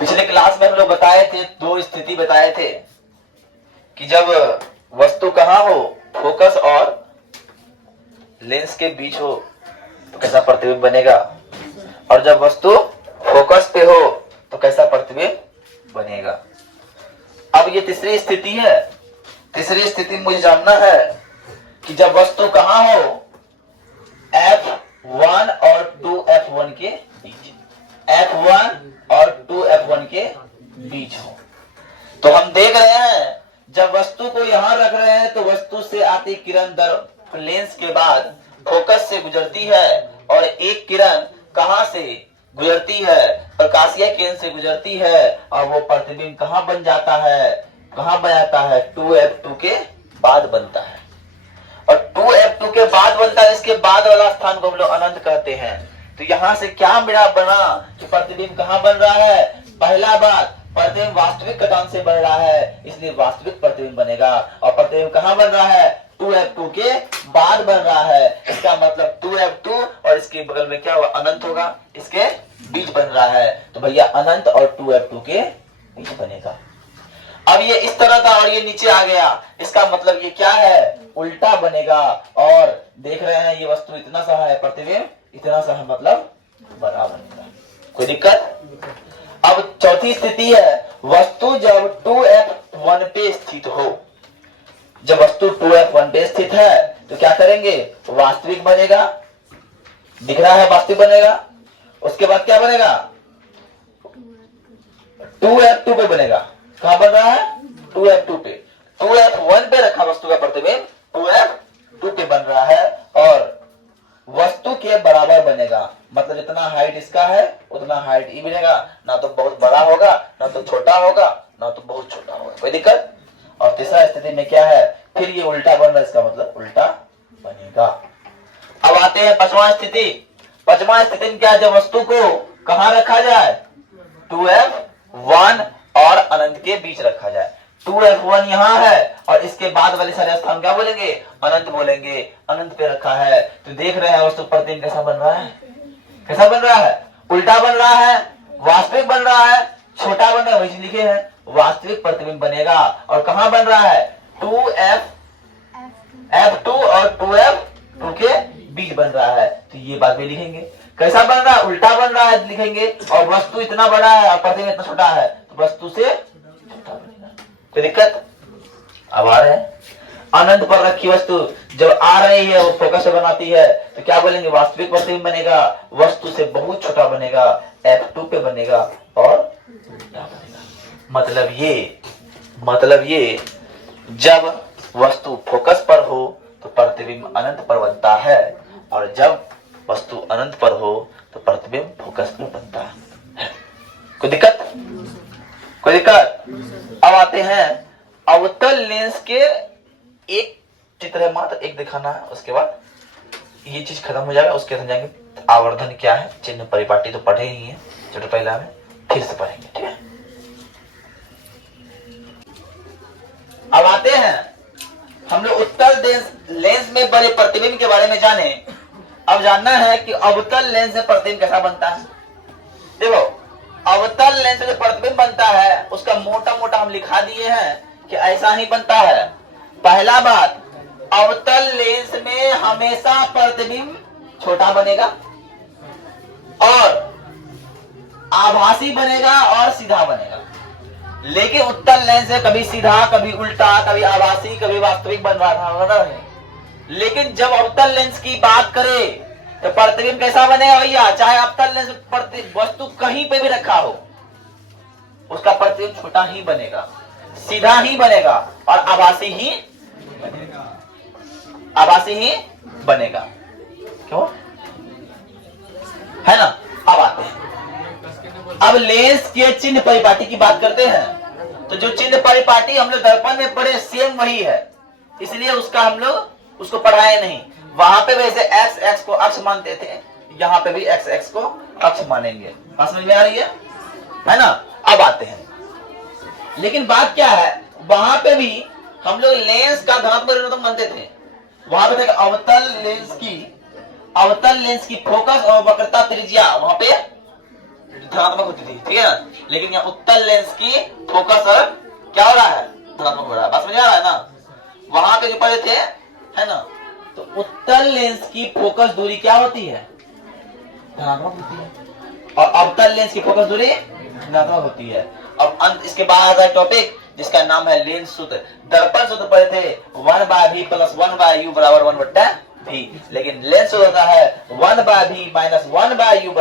पिछले क्लास में हम लोग बताए थे, दो स्थिति बताए थे कि जब वस्तु कहाँ हो, फोकस और लेंस के बीच हो तो कैसा प्रतिबिंब बनेगा, और जब वस्तु फोकस पे हो तो कैसा प्रतिबिंब बनेगा। अब ये तीसरी स्थिति है। तीसरी स्थिति मुझे जानना है कि जब वस्तु कहाँ हो, F1 और 2F1 के बीच, F1 और 2F1 के बीच हो। तो हम देख रहे हैं जब वस्तु को यहां रख रहे हैं तो वस्तु से आती किरण दर लेंस के बाद फोकस से गुजरती है, और एक किरण कहां से गुजरती है, प्रकाशीय किरण से गुजरती है, और वो प्रतिबिंब कहां बन जाता है, कहां बन जाता है, 2F2 के बाद बनता है। और 2F2 के बाद बनता है, इसके बाद वाला स्थान को हम लोग अनंत कहते हैं। तो यहां से क्या मेरा बना कि प्रतिबिंब कहां बन रहा है। पहला बात, प्रतिबिंब वास्तविक कटान से बढ़ रहा है, इसलिए वास्तविक प्रतिबिंब बनेगा। और प्रतिबिंब कहां बन रहा है, 2F2 के बाद बन रहा है। इसका मतलब 2F2 और इसके बगल में क्या होगा, अनंत होगा, इसके बीच बन रहा है। तो भैया अनंत और 2F2 के बीच बनेगा। अब ये इस तरह था और ये नीचे आ गया, इसका मतलब ये क्या है, उल्टा बनेगा। और देख रहे हैं ये वस्तु इतना सा है, प्रतिबिंब इतना सा है, मतलब बड़ा बनेगा। कोई दिक्कत। अब चौथी स्थिति है, वस्तु जब 2F1 पे स्थित हो। जब वस्तु 2F1 पे स्थित है तो क्या करेंगे, वास्तविक बनेगा, दिख रहा है वास्तविक बनेगा। उसके बाद क्या बनेगा, 2F2 पे बनेगा। कहां बन रहा है, 2F2 पे। 2F1 पे रखा वस्तु का प्रतिबिंब 2F2 पे बन रहा है, और वस्तु के बराबर बनेगा। मतलब जितना हाइट इसका है उतना हाइट ही बनेगा, ना तो बहुत बड़ा होगा, ना तो छोटा होगा, ना तो बहुत छोटा होगा। कोई दिक्कत। और तीसरा स्थिति में क्या है, फिर ये उल्टा बन रहा है, इसका मतलब उल्टा बनेगा। अब आते हैं पांचवा स्थिति। पांचवा स्थिति में क्या है, जब वस्तु को कहां रखा जाए, 2F1 और अनंत के बीच रखा जाए। 2F1 यहाँ है और इसके बाद वाले सारे स्थान क्या बोलेंगे, अनंत बोलेंगे। अनंत पे रखा है तो देख रहे हैं वस्तु प्रतिबिंब कैसा बन रहा है, कैसा बन रहा है, उल्टा बन रहा है, वास्तविक बन रहा है, छोटा बन रहा है, वही लिखे हैं, वास्तविक प्रतिबिंब बनेगा। और कहां बन रहा है, 2F2 और 2F2 के बीच बन रहा है। तो ये बात भी लिखेंगे, कैसा बन रहा है, उल्टा बन रहा है लिखेंगे। और वस्तु इतना बड़ा है और प्रतिबिंब इतना छोटा है, तो वस्तु से छोटा बनेगा। कोई दिक्कत। अब आ रहे हैं, अनंत पर रखी वस्तु जब आ रही है वो फोकस से बनाती है तो क्या बोलेंगे, वास्तविक प्रतिबिंब बनेगा, वस्तु से बहुत छोटा बनेगा, F2 पे बनेगा और उल्टा बनेगा। मतलब ये जब वस्तु फोकस पर हो तो प्रतिबिंब अनंत पर बनता है, और जब वस्तु अनंत पर हो तो प्रतिबिंब फोकस पर बनता है। कोई दिक्कत, कोई दिक्कत। अब आते हैं अवतल लेंस के, एक चित्र है मात्र, एक दिखाना है, उसके बाद ये चीज खत्म हो जाएगा। उसके बाद जाएंगे आवर्धन क्या है, चिन्ह परिपाटी तो पढ़े ही है छोटे पहला में, फिर से पढ़ेंगे, ठीक है। अब आते हैं हम लोग उत्तल लेंस में बड़े प्रतिबिंब के बारे में जाने। अब जानना है कि अवतल लेंस में प्रतिबिंब कैसा बनता है। देखो, अवतल लेंस में प्रतिबिंब बनता है उसका मोटा मोटा हम लिखा दिए हैं कि ऐसा ही बनता है। पहला बात, अवतल लेंस में हमेशा प्रतिबिंब छोटा बनेगा और आभासी बनेगा और सीधा बनेगा। लेकिन उत्तल लेंस से कभी सीधा, कभी उल्टा, कभी आभासी, कभी वास्तविक बन रहा है। लेकिन जब अवतल लेंस की बात करें तो प्रतिबिंब कैसा बनेगा भैया, चाहे अवतल लेंस वस्तु कहीं पे भी रखा हो उसका प्रतिबिंब छोटा ही बनेगा, सीधा ही बनेगा और आभासी ही बनेगा, आभासी ही बनेगा। क्यों है ना। अब आते हैं, अब लेंस के चिन्ह परिपाटी की बात करते हैं। तो जो चिन्ह परिपाटी हम लोग दर्पण में पढ़े सेम वही है, इसलिए उसका हम लोग उसको पढ़ाए नहीं। वहां पे वैसे एक्स एक्स को अक्ष मानते थे, यहाँ पे भी एक्स एक्स को अक्ष मानेंगे। समझ में आ रही है ना। अब आते हैं, लेकिन बात क्या है, वहां पे भी हम लोग लेंस का धनात्मक ऋणात्मक मानते थे। वहां पे अवतल लेंस की फोकस और वक्रता त्रिज्या वहां पे धनात्मक होती थी, ठीक है ना। लेकिन यहाँ उत्तल लेंस की फोकस क्या हो रहा है, धनात्मक हो रहा है। बात समझ आ रहा है ना। वहां पे जो पढ़े थे, है ना, तो उत्तल लेंस की फोकस दूरी क्या होती है, धनात्मक होती है, और अवतल लेंस की फोकस दूरी ऋणात्मक होती है। अब अंत इसके बाद आता है टॉपिक जिसका नाम है लेंस सूत्र। दर्पण सूत्र पढ़े थे 1/v + 1/u = 1/v, लेकिन लेंस सूत्र होता है 1/v - 1/u =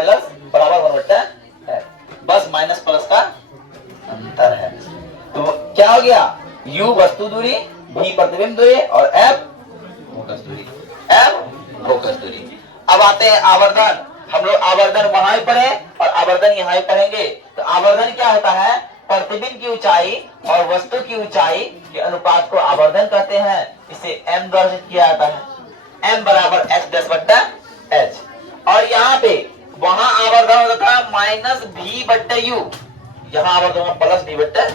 1/f। बस माइनस प्लस का अंतर है। तो क्या हो गया, u वस्तु दूरी, v प्रतिबिंब दूरी और f फोकस दूरी, f फोकस दूरी। अब आते हैं आवर्धन। हम लोग आवर्धन वहां ही पढ़े और आवर्धन यहाँ ही पढ़ेंगे। तो आवर्धन क्या होता है, प्रतिबिंब की ऊंचाई और वस्तु की ऊंचाई के अनुपात को आवर्धन कहते हैं। इसे m द्वारा किया जाता है, m = h/h। और यहाँ पे वहां आवर्धन होता था -v/u, यहाँ आवर्धन +v/u।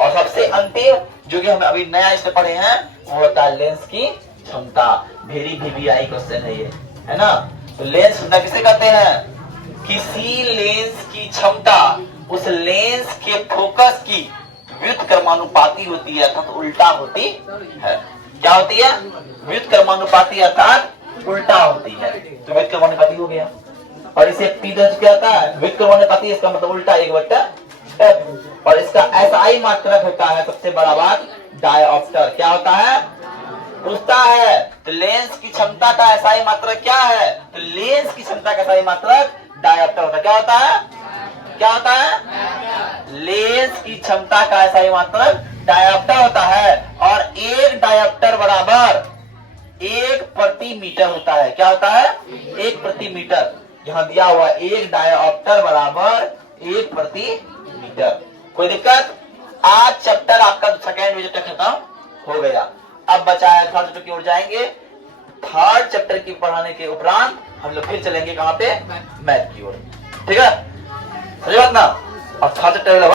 और सबसे अंतिम जो कि हम अभी नया इसे पढ़े हैं वो होता है लेंस की क्षमता। वेरी VVI क्वेश्चन है ये, है ना। तो लेंस क्षमता किसे कहते हैं, किसी लेंस की क्षमता उस लेंस के फोकस की व्युत्क्रमानुपाती होती है अर्थात उल्टा होती है। क्या होती है, व्युत्क्रमानुपाती अर्थात उल्टा होती है। तो व्युत्क्रमानुपाती हो गया। और इसे P क्या होता है, व्युत्क्रमानुपाती, इसका मतलब उल्टा 1/f। और इसका SI मात्रक होता है सबसे बड़ा बात डायऑप्टर। क्या होता है, पूछता है तो लेंस की क्षमता का SI मात्रक क्या है, तो लेंस की क्षमता का SI मात्रक डायऑप्टर होता है। क्या होता है, क्या होता है, लेंस की क्षमता का SI मात्रक डायऑप्टर होता है। और एक डायऑप्टर बराबर 1/मीटर होता है। क्या होता है, 1/मीटर। यहाँ दिया हुआ 1 डायऑप्टर बराबर 1/मीटर। कोई दिक्कत। आज चैप्टर आपका सेकेंड चैप्टर खत्म हो गया। अब बचा है थर्ड चैप्टर की ओर जाएंगे। थर्ड चैप्टर की पढ़ाने के उपरांत हम लोग फिर चलेंगे कहां पे, मैथ की ओर। ठीक है, समझ बात ना। अब थर्ड चैप्टर